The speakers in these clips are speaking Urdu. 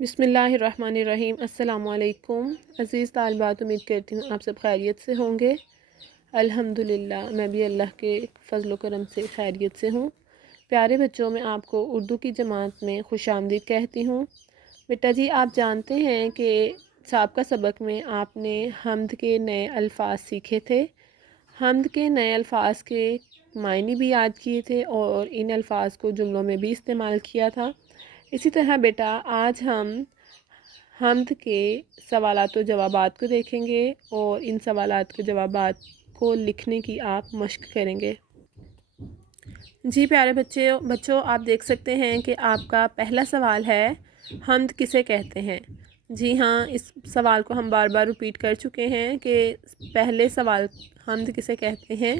بسم اللہ الرحمن الرحیم۔ السلام علیکم عزیز طالبات، امید کرتی ہوں آپ سب خیریت سے ہوں گے۔ الحمدللہ میں بھی اللہ کے فضل و کرم سے خیریت سے ہوں۔ پیارے بچوں، میں آپ کو اردو کی جماعت میں خوش آمدید کہتی ہوں۔ بیٹا جی، آپ جانتے ہیں کہ سابقہ سبق میں آپ نے حمد کے نئے الفاظ سیکھے تھے۔ حمد کے نئے الفاظ کے معنی بھی یاد کیے تھے اور ان الفاظ کو جملوں میں بھی استعمال کیا تھا۔ اسی طرح بیٹا آج ہم حمد کے سوالات و جوابات کو دیکھیں گے اور ان سوالات کے جوابات کو لکھنے کی آپ مشق کریں گے۔ جی پیارے بچوں آپ دیکھ سکتے ہیں کہ آپ کا پہلا سوال ہے، حمد کسے کہتے ہیں؟ جی ہاں، اس سوال کو ہم بار بار ریپیٹ کر چکے ہیں کہ پہلے سوال حمد کسے کہتے ہیں،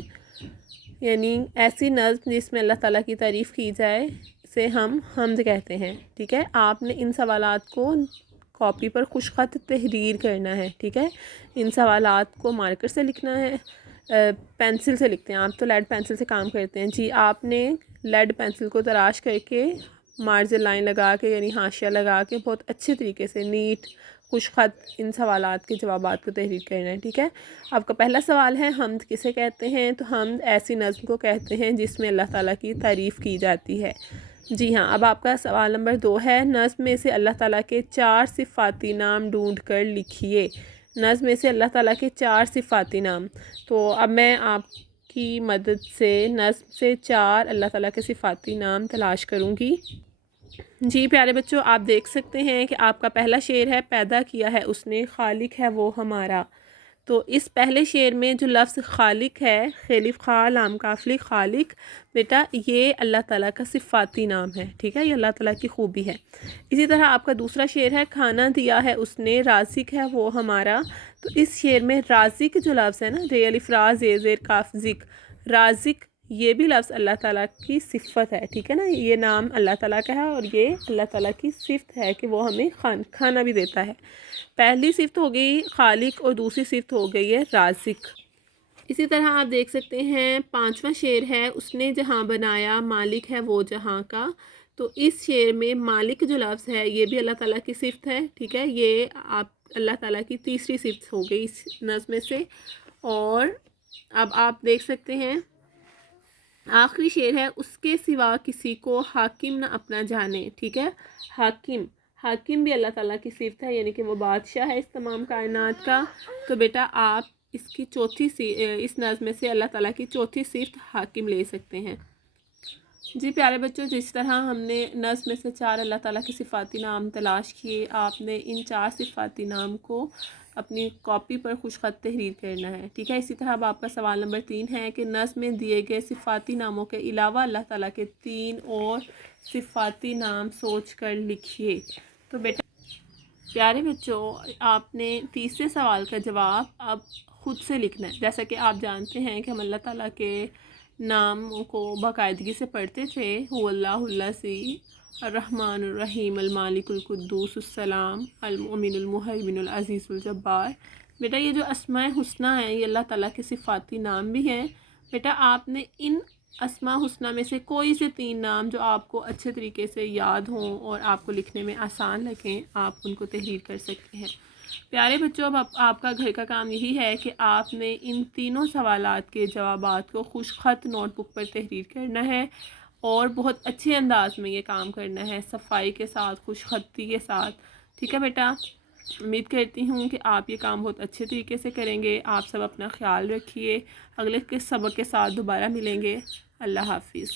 یعنی ایسی نظم جس میں اللہ تعالیٰ کی تعریف کی جائے سے ہم حمد کہتے ہیں۔ ٹھیک ہے، آپ نے ان سوالات کو کاپی پر خوش خط تحریر کرنا ہے۔ ٹھیک ہے، ان سوالات کو مارکر سے لکھنا ہے، پینسل سے لکھتے ہیں آپ تو لیڈ پینسل سے کام کرتے ہیں۔ جی آپ نے لیڈ پینسل کو تراش کر کے مارجن لائن لگا کے یعنی حاشیہ لگا کے بہت اچھے طریقے سے نیٹ خوش خط ان سوالات کے جوابات کو تحریر کرنا ہے۔ ٹھیک ہے، آپ کا پہلا سوال ہے حمد کسے کہتے ہیں؟ تو حمد ایسی نظم کو کہتے ہیں جس میں اللہ تعالیٰ کی تعریف کی جاتی ہے۔ جی ہاں، اب آپ کا سوال نمبر 2 ہے، نظم میں سے اللہ تعالیٰ کے 4 صفاتی نام ڈھونڈ کر لکھیے۔ نظم میں سے اللہ تعالیٰ کے 4 صفاتی نام، تو اب میں آپ کی مدد سے نظم سے 4 اللہ تعالیٰ کے صفاتی نام تلاش کروں گی۔ جی پیارے بچوں، آپ دیکھ سکتے ہیں کہ آپ کا پہلا شعر ہے، پیدا کیا ہے اس نے، خالق ہے وہ ہمارا۔ تو اس پہلے شعر میں جو لفظ خالق ہے، خیلف خا لام کافلی خالق، بیٹا یہ اللہ تعالیٰ کا صفاتی نام ہے۔ ٹھیک ہے، یہ اللہ تعالیٰ کی خوبی ہے۔ اسی طرح آپ کا دوسرا شعر ہے، کھانا دیا ہے اس نے، رازق ہے وہ ہمارا۔ تو اس شعر میں رازق جو لفظ ہے نا، ری الف را زیر کاف ذک، رازق، یہ بھی لفظ اللہ تعالیٰ کی صفت ہے۔ ٹھیک ہے نا، یہ نام اللہ تعالیٰ کا ہے اور یہ اللہ تعالیٰ کی صفت ہے کہ وہ ہمیں کھانا بھی دیتا ہے۔ پہلی صفت ہو گئی خالق اور دوسری صفت ہو گئی ہے رازق۔ اسی طرح آپ دیکھ سکتے ہیں پانچواں شعر ہے، اس نے جہاں بنایا، مالک ہے وہ جہاں کا۔ تو اس شعر میں مالک جو لفظ ہے یہ بھی اللہ تعالیٰ کی صفت ہے۔ ٹھیک ہے، یہ آپ اللہ تعالیٰ کی تیسری صفت ہو گئی اس نظم میں سے۔ اور اب آپ دیکھ سکتے ہیں آخری شعر ہے، اس کے سوا کسی کو حاکم نہ اپنا جانے۔ ٹھیک ہے، حاکم بھی اللہ تعالیٰ کی صفت ہے، یعنی کہ وہ بادشاہ ہے اس تمام کائنات کا۔ تو بیٹا آپ اس کی اس نظم میں سے اللہ تعالیٰ کی چوتھی صفت حاکم لے سکتے ہیں۔ جی پیارے بچوں، جس طرح ہم نے نظم میں سے 4 اللہ تعالیٰ کے صفاتی نام تلاش کیے، آپ نے ان 4 صفاتی نام کو اپنی کاپی پر خوش خط تحریر کرنا ہے۔ ٹھیک ہے، اسی طرح اب آپ کا سوال نمبر 3 ہے کہ نظم میں دیے گئے صفاتی ناموں کے علاوہ اللہ تعالیٰ کے 3 اور صفاتی نام سوچ کر لکھیے۔ تو بیٹا پیارے بچوں، آپ نے تیسرے سوال کا جواب اب خود سے لکھنا ہے۔ جیسا کہ آپ جانتے ہیں کہ ہم اللہ تعالیٰ کے ناموں کو باقاعدگی سے پڑھتے تھے، هو اللہ الذی الرحمن الرحیم المالک القدوس السلام المؤمن المہیمن العزیز الجبار۔ بیٹا یہ جو اسماء حسنی ہیں یہ اللہ تعالیٰ کے صفاتی نام بھی ہیں۔ بیٹا آپ نے ان اسماء حسنی میں سے کوئی سے 3 نام جو آپ کو اچھے طریقے سے یاد ہوں اور آپ کو لکھنے میں آسان لگیں، آپ ان کو تحریر کر سکتے ہیں۔ پیارے بچوں، اب آپ کا گھر کا کام یہی ہے کہ آپ نے ان تینوں سوالات کے جوابات کو خوش خط نوٹ بک پر تحریر کرنا ہے اور بہت اچھے انداز میں یہ کام کرنا ہے، صفائی کے ساتھ، خوش خطی کے ساتھ۔ ٹھیک ہے بیٹا، امید کرتی ہوں کہ آپ یہ کام بہت اچھے طریقے سے کریں گے۔ آپ سب اپنا خیال رکھیے، اگلے کے سبق کے ساتھ دوبارہ ملیں گے۔ اللہ حافظ۔